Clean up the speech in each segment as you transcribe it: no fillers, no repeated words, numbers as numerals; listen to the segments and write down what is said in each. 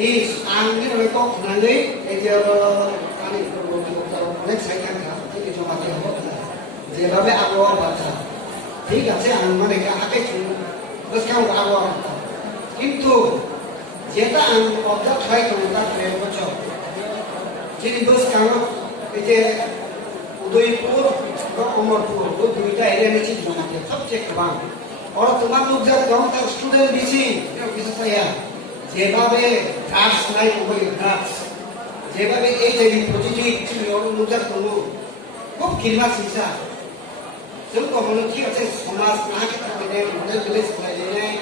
आंनि अनेक खानानै गानि अनेक साइखान्था जोंनि समाजाव जेबाबे आबहावा बाथा ঠিক আছে আমি মানে আগে गोसोखां आबहावा बाथा কিন্তু যেটা আমি অবজার্ভ হয় তোমরা প্রেম করছো যিনি গোসখাং এই যে উদয়পুর বা অমরপুর ওই দুইটা এরিয়া নিচে জমাতে সবচেয়ে কম और তোমার লোক যা কম তার স্টুডেন্ট বেশি কিছু চাইয়া যেভাবে ড্রাগস নাই ওই ড্রাগস যেভাবে এই যে পজিটিভ লোকজার করবো খুব কিরমা চিন্তা जों कखनो ঠিক আছে সমাজ না থাকলে মডেল ভিলেজ খাইলেনাय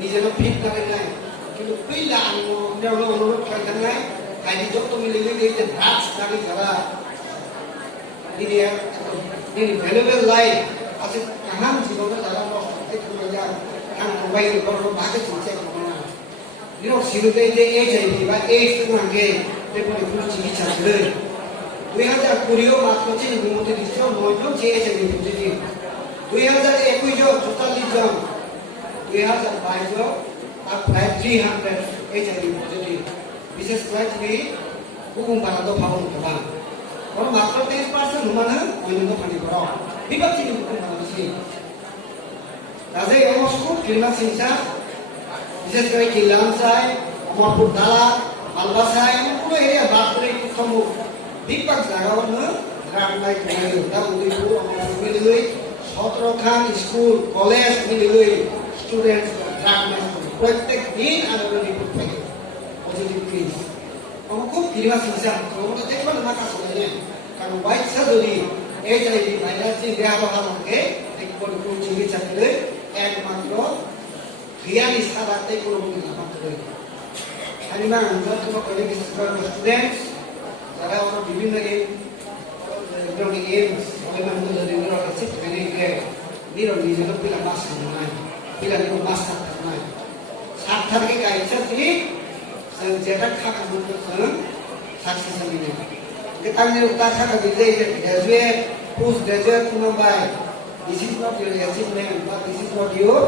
নিজেরও ফিট থাকলেনাय কিন্তু কইলা আমরা অনুরোধ খাইতেনাय খাইনি যত মিলে এই যে ড্রাগস নাকি যারা ini valuable life আছে কাহাম জীবনে যারা নষ্ট করে যায় কারণ মোবাইল বড় ভাগে চিন্তা করে না 이런 시대에 이제 HIV가 에이즈만게 때문에 그런 চিকিৎসা 들 2009요 마트지 누구도 있죠 뭐죠 HIV 문제지 2021요 조탈리전 2022요 প্রায় 300 HIV 문제지 বিশেষ করে 구분받아도 바로 그만 그럼 마트 30% 누마는 어느 파니 걸어 비박지는 구분받듯이 나중에 영어 스쿨 길만 진짜 বিশেষ করে কিলামসাই অমরপুর দালা মালবাসাই পুরো এরিয়া বাপুরে প্রথম বিপাক জায়গাওনো রামলাই করে দা উদয়পুর অমরপুর মিলিয়ে 17 খান স্কুল কলেজ মিলিয়ে স্টুডেন্ট রামলাই প্রত্যেক দিন আন্দোলন রিপোর্ট থাকে পজিটিভ কেস খুব কিরমা চিন্তা তোমরা দেখো না কাজ করে কারণ বাইসা যদি এইচআইভি ভাইরাস যে দেয়া হওয়াকে দেখো কোন চিকিৎসা দিলে একমাত্র রিয়ালি সারাতে কোনো মনে না পারে হানিমা আমরা তো করে বিশেষ করে স্টুডেন্টস যারা ওরা বিভিন্ন গেমস ওই মানে যদি ওরা কাছে ট্রেনিং করে নিজের পিলা মাস নাই পিলা নিয়ে মাস থাকতে নাই সাত থাকে কাইছে কি যেটা খাকা মতো সাকসেস হবে যে কারণে উত্তর থাকা দিলে গ্রাজুয়েট পোস্ট গ্রাজুয়েট কোনো by this is not your achievement but this is what your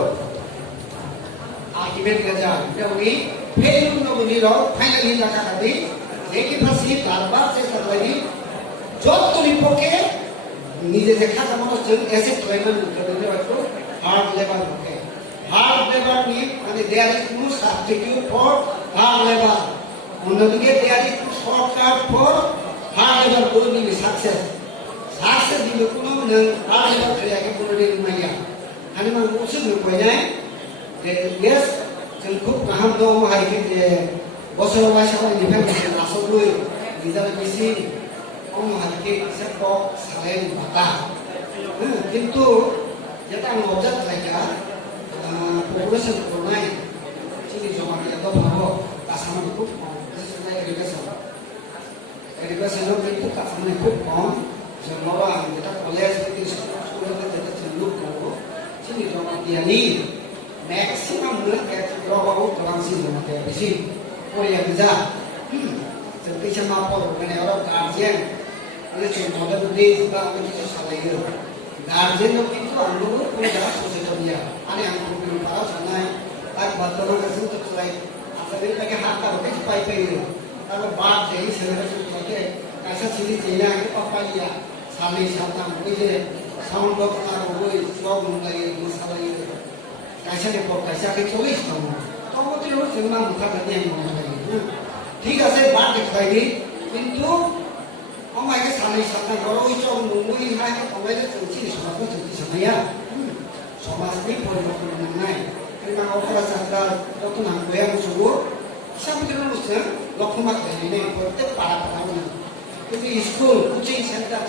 ultimate result jadi failure no buniro finally laka kadi neki phasi barbar চেষ্টা করি যত রিপোর্টে নিজে দেখা যামনো जों एसेट ট্রাইমেন্ট করে হয়তো hard labour okay hard labour নি মানে there is no substitute for hard labour অন্যদিকে there is shortcut for hard labour বলবি সাকসেস সাকসেস দিলে কোনো নং হার্ড লেবার করে কোনো দিন মাইয়া আমি মান উসুল কইনাय yes जों খুব गाहाम दं हारिके जे बोसोराव वाइसाव निफ्राय नासबो निजा बेसि अम हारिके से पक साले बाता किंतु जेटा आं अबजार्भ खालाया पपुलेशन करनाय जोंनि जमानाया दबाव आसामाव खुब खम एडुकेशनाव किंतु आसामाव खुब खम जोंनाव आं जेटा कलेज स्कुलफोर जेटा जों लुक दङ जोंनि जमानायानि मैक्सिमम रावबाबो गोबांसिन दङ बेसि फरिया गोजा जों फैसा माफोर होनायाव गार्जियन आरो जों मदद दै बा मोनसे सालायो गार्जियनआव किन्तु आंबो फैसा ससेटनिया आरो आं गुबुन पाराव साननाय आरो बाथरुम गासै तखलाय आसारि बायदि हाता रखे पाइ फैयो आरो बात दै सेलेब्रेसन खालामो गासै सिरि जेना पापालिया सानै साथाम बैजे साउन्ड बक्स आरो बै स्लग मोनलायो मोसालायो কাইসাকে পর কাইসাকে 40 দম তবতেও সিনেমা মুখা কাটে মনে হয় ঠিক আছে বাদ দেখাইবি কিন্তু আমাকে সামনে সামনে করো ওই সব মুই হাকে কমাইলে চলছি সমাজ চলছি সামনেয়া সমাজনি পরিবর্তন নাই কিংবা অপরাধ ছাত্র যত নাম বয়া মুসুগো সামনে মুসে লক্ষ্য মাত্রা নেই প্রত্যেক পাড়া পাড়া কিন্তু স্কুল কোচিং সেন্টার